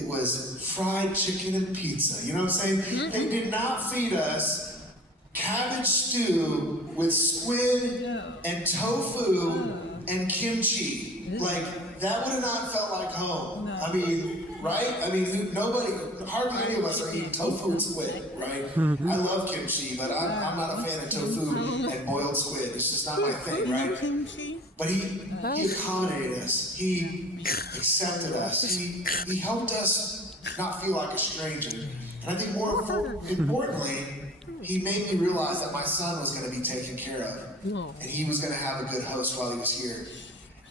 it was fried chicken and pizza. You know what I'm saying? They did not feed us cabbage stew with squid and tofu and kimchi. Like, that would have not felt like home. No. I mean, right? I mean, hardly any of us are eating tofu and squid, right? I love kimchi, but I'm not a fan of tofu and boiled squid. It's just not my thing, right? But he accommodated us. He accepted us. He helped us not feel like a stranger. And I think more importantly, he made me realize that my son was going to be taken care of. And he was going to have a good host while he was here.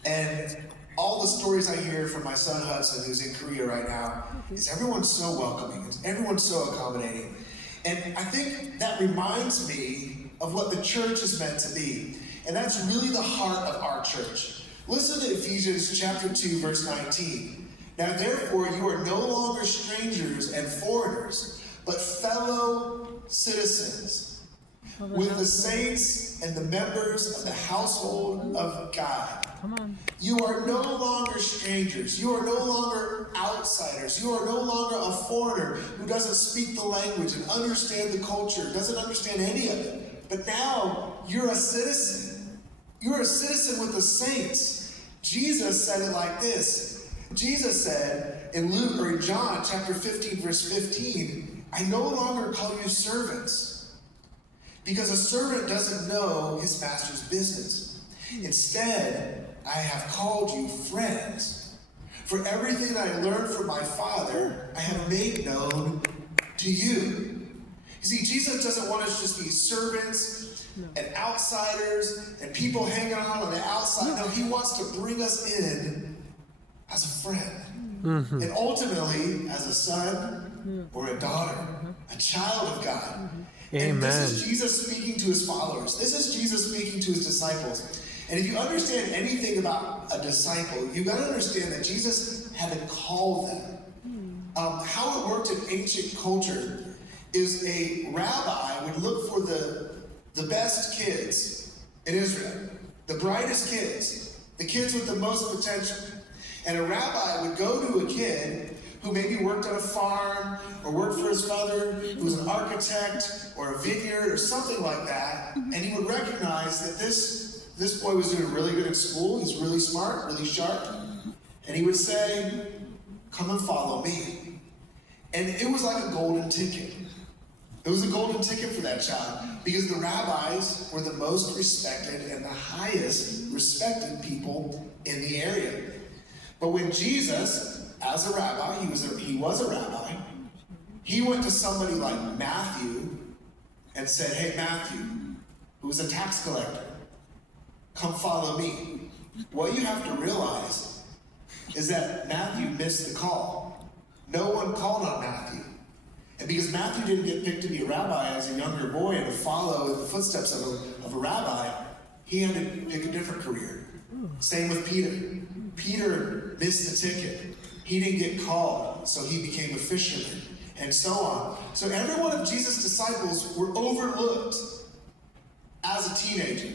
And all the stories I hear from my son Hudson, who's in Korea right now, is everyone's so welcoming. Everyone's so accommodating. And I think that reminds me of what the church is meant to be. And that's really the heart of our church. Listen to Ephesians chapter 2, verse 19. Now therefore you are no longer strangers and foreigners, but fellow citizens with the saints and the members of the household of God. Come on. You are no longer strangers. You are no longer outsiders. You are no longer a foreigner who doesn't speak the language and understand the culture, doesn't understand any of it. But now you're a citizen. You're a citizen with the saints. Jesus said it like this. Jesus said in John chapter 15, verse 15, I no longer call you servants, because a servant doesn't know his master's business. Instead, I have called you friends. For everything that I learned from my Father, I have made known to you. You see, Jesus doesn't want us to just be servants and outsiders and people hanging out on the outside. No, he wants to bring us in as a friend. And ultimately, as a son or a daughter, a child of God. Amen. And this is Jesus speaking to his followers. This is Jesus speaking to his disciples. And if you understand anything about a disciple, you've got to understand that Jesus had to call them. How it worked in ancient culture is a rabbi would look for the best kids in Israel, the brightest kids, the kids with the most potential. And a rabbi would go to a kid who maybe worked on a farm or worked for his father, who was an architect or a vineyard or something like that, and he would recognize that this boy was doing really good at school, he's really smart, really sharp, and he would say, come and follow me. And it was like a golden ticket. It was a golden ticket for that child, because the rabbis were the most respected and the highest respected people in the area. But when Jesus, as a rabbi, he was a rabbi, he went to somebody like Matthew and said, hey Matthew, who was a tax collector, come follow me. What you have to realize is that Matthew missed the call. No one called on Matthew. And because Matthew didn't get picked to be a rabbi as a younger boy and to follow in the footsteps of a rabbi, he had to pick a different career. Same with Peter. Peter missed the ticket. He didn't get called, so he became a fisherman, and so on. So every one of Jesus' disciples were overlooked as a teenager,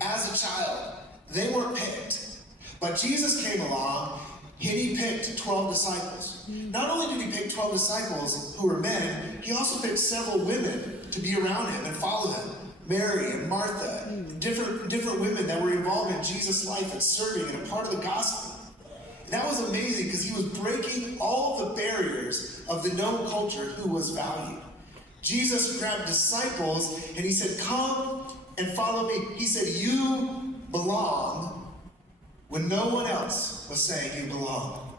as a child. They weren't picked. But Jesus came along, and he picked 12 disciples. Not only did he pick 12 disciples who were men, he also picked several women to be around him and follow him. Mary and Martha, different women that were involved in Jesus' life and serving and a part of the gospel. And that was amazing, because he was breaking all the barriers of the known culture who was valued. Jesus grabbed disciples and he said, come and follow me. He said, you belong when no one else was saying you belong.